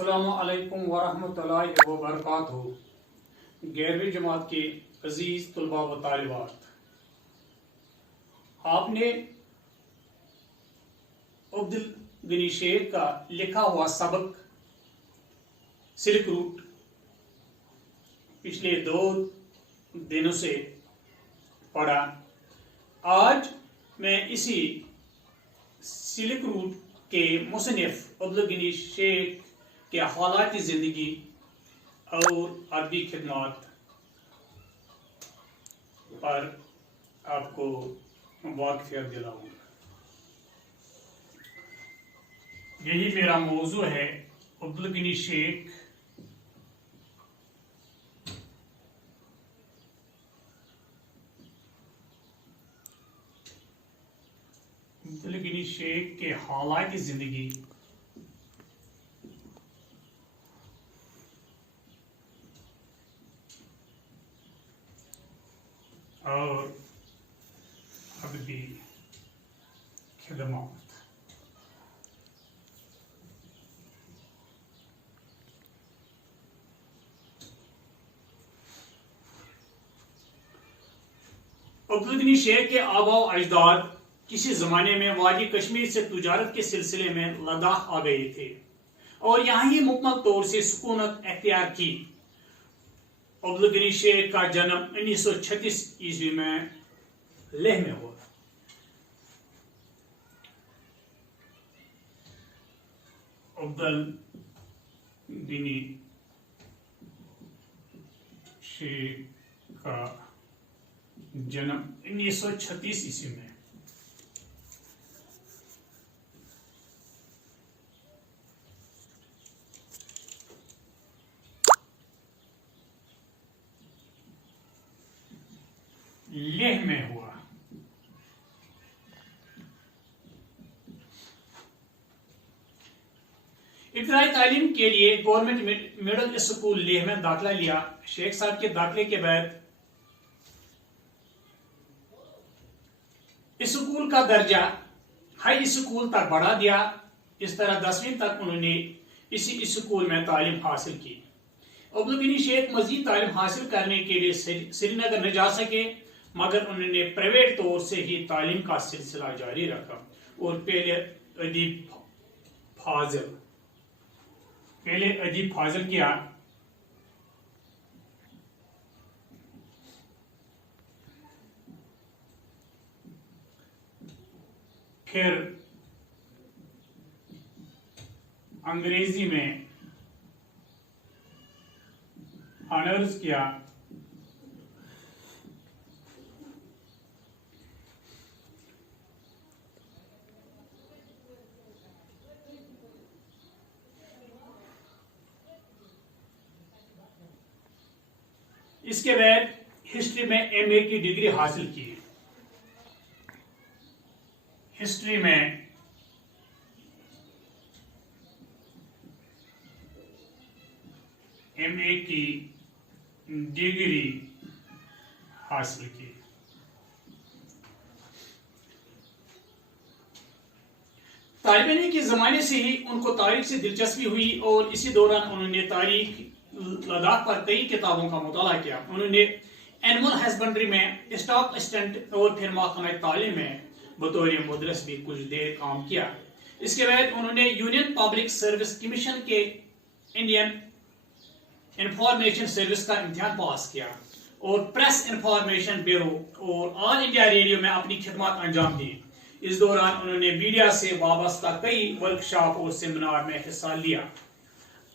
अस्सलामु अलैकुम वरहमतुल्लाहि वबरकातुहू। 11वीं जमात के अजीज तुलबा व तालिबात, आपने अब्दुल गनी शेख का लिखा हुआ सबक सिल्क रूट पिछले 2 दिनों से पढ़ा। आज मैं इसी सिल्क रूट के मुसन्निफ अब्दुल गनी शेख के हालात ज़िंदगी और अदबी खिदमत पर आपको वाक़िफ़ियत दिलाऊंगा। यही मेरा मौजू है, अब्दुल गनी शेख अब्दुल गनी शेख के हालात ज़िंदगी और अदबी खिदमत। अब्दुल गनी शेख के आबा अजदाद किसी ज़माने में वादी कश्मीर से तिजारत के सिलसिले में लद्दाख आ गए थे और यहाँ ही मुकम्मल तौर से सुकूनत अख्तियार की। अब्दुल गनी शेख का जन्म 1936 ईस्वी में लेह में हुआ। अब्दुल गनी शेख का जन्म 1936 ईस्वी में। लेह में हुआ। इब्तदाई तालीम के लिए गवर्नमेंट मिडिल स्कूल लेह में दाखिला लिया। शेख साहब के दाखिले के बाद स्कूल का दर्जा हाई स्कूल तक बढ़ा दिया। इस तरह 10वीं तक उन्होंने इसी स्कूल में तालीम हासिल की। अब्दुल गनी शेख मजीद तालीम हासिल करने के लिए श्रीनगर न जा सके, मगर उन्होंने प्राइवेट तौर से ही तालीम का सिलसिला जारी रखा और पहले अदीब फाजिल किया, फिर अंग्रेजी में ऑनर्स किया, इसके बाद हिस्ट्री में एमए की डिग्री हासिल की। हिस्ट्री में एमए की डिग्री हासिल की। तालिब इल्म के ज़माने से ही उनको तारीख से दिलचस्पी हुई और इसी दौरान उन्होंने तारीख लद्दाख पर कई किताबों का मुताला किया। उन्होंने एनिमल हस्बेंड्री में स्टॉक असिस्टेंट और फिर महकमा तालीम में बतौर मुदरस भी कुछ देर काम किया। इसके बाद उन्होंने यूनियन पब्लिक सर्विस कमीशन के इंडियन इंफॉर्मेशन सर्विस का इम्तिहान पास किया और प्रेस इंफॉर्मेशन ब्यूरो और ऑल इंडिया रेडियो में अपनी खिदमत अंजाम दी। इस दौरान उन्होंने मीडिया से वाबस्ता कई वर्कशॉप और सेमिनार में हिस्सा लिया।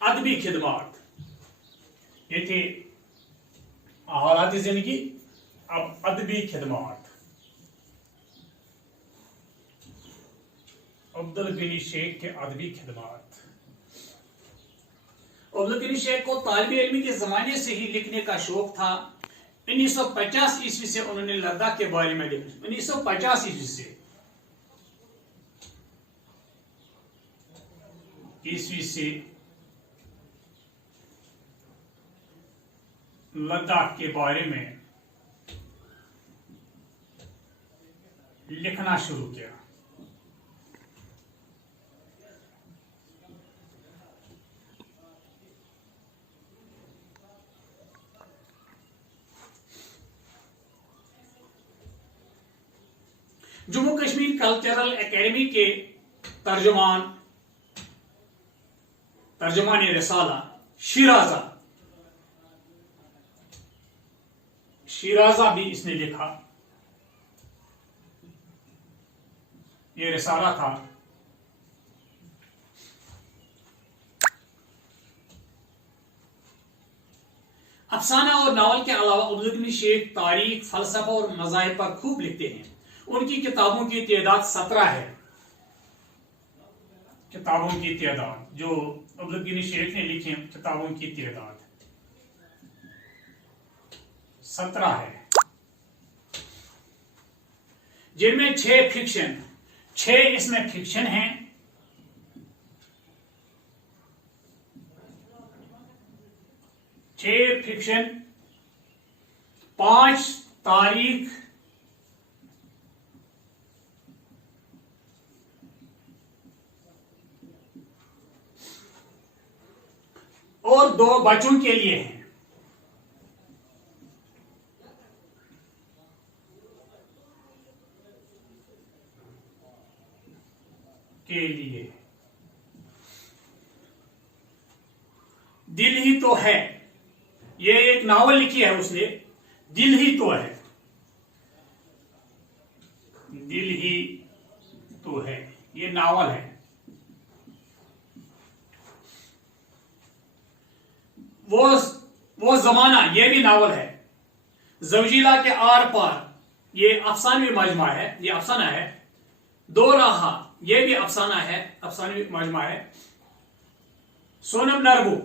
अदबी खिदमत, ये थे हालात जिंदगी। अब अदबी खिदमत। अब्दुल गनी शेख के अदबी खिदमत। अब्दुल गनी शेख को तालिब इल्मी के जमाने से ही लिखने का शौक था। 1950 ईस्वी से उन्होंने लद्दाख के बारे में लिखा। 1950 ईस्वी से लद्दाख के बारे में लिखना शुरू किया। जम्मू कश्मीर कल्चरल एकेडमी के तर्जुमान रिसाला शिराजा भी इसने लिखा। ये रिसाला था। अफसाना और नावल के अलावा अब्दुल शेख तारीख, फलसफा और मज़ाहिब पर खूब लिखते हैं। उनकी किताबों की तादाद 17 है। किताबों की तादाद जो अब्दुल शेख ने लिखी है, किताबों की तादाद 17 है, जिनमें 6 इसमें फिक्शन हैं, 6 फिक्शन, 5 तारीख, और 2 बच्चों के लिए हैं। दिल ही तो है, ये एक नावल लिखी है उसने, दिल ही तो है, दिल ही तो है, ये नावल है। वो जमाना, ये भी नावल है। जवजीला के आर पार, ये अफसानवी मजमा है, ये अफसाना है। दो राहा, ये भी अफसाना है, अफसानवी मजमा है। सोनम नरबू,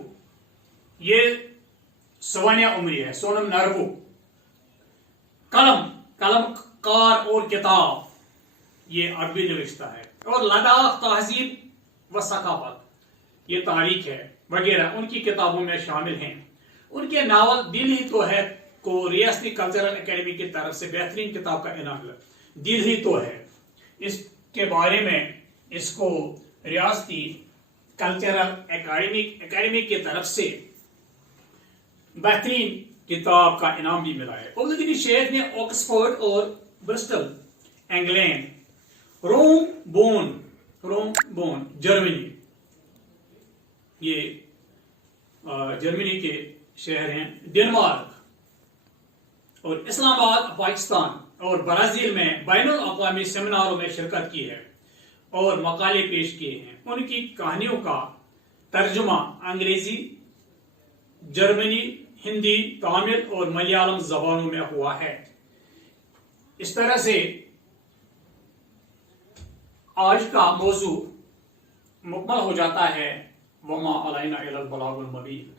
ये सवानिया उमरी है, सोनम नरबू। कलम कार और किताब, ये अरबी निविश्ता है। और लद्दाख तहजीब व सकाफत, ये तारीख है वगैरह, उनकी किताबों में शामिल हैं। उनके नावल दिल ही तो है को रियासती कल्चरल एकेडमी की तरफ से बेहतरीन किताब का इनाम मिला। दिल ही तो है, इसके बारे में इसको रियासती कल्चरल एकेडमी की तरफ से बेहतरीन किताब का इनाम भी मिला है। अब्दुल शेख ने ऑक्सफोर्ड और ब्रिस्टल, इंग्लैंड, रोम बोन जर्मनी, ये जर्मनी के शहर हैं, डेनमार्क और इस्लामाबाद पाकिस्तान और ब्राजील में बैनुल अक़वामी सेमिनारों में शिरकत की है और मकाले पेश किए हैं। उनकी कहानियों का तर्जुमा अंग्रेजी, जर्मनी, हिंदी, तमिल और मलयालम जबानों में हुआ है। इस तरह से आज का मौजू मुकम्मल हो जाता है। वमा अलैना इल्लल बलागुल मुबीन।